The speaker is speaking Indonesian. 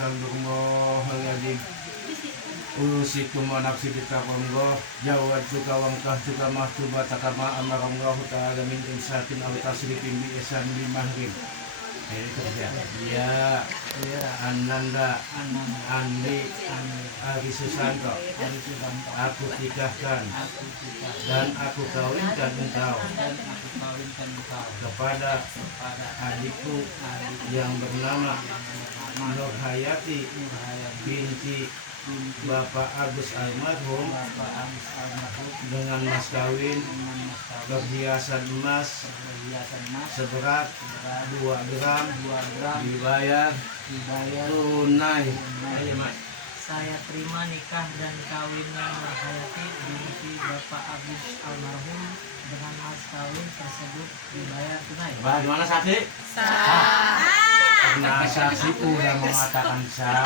sallallahu alaihi usi kumanak sibita panggo jawad suka wangkah suka mahtuba takama amarallahu ta'ala min insatin aw tasrifin bi ihsan limahrim. Itu ya Ananda Andi Ari Susanto aku nikahkan dan aku kawinkan engkau kepada adikku yang bernama Nur Hayati binti Bapak Agus almarhum dengan mas kawin perhiasan emas seberat 2 gram dibayar tunai. Saya terima nikah dan kawinnya Nur Hayati binti Bapak Agus almarhum dengan mas kawin tersebut dibayar tunai. Bagaimana saksi? Nah, saksi udah mengatakan sah.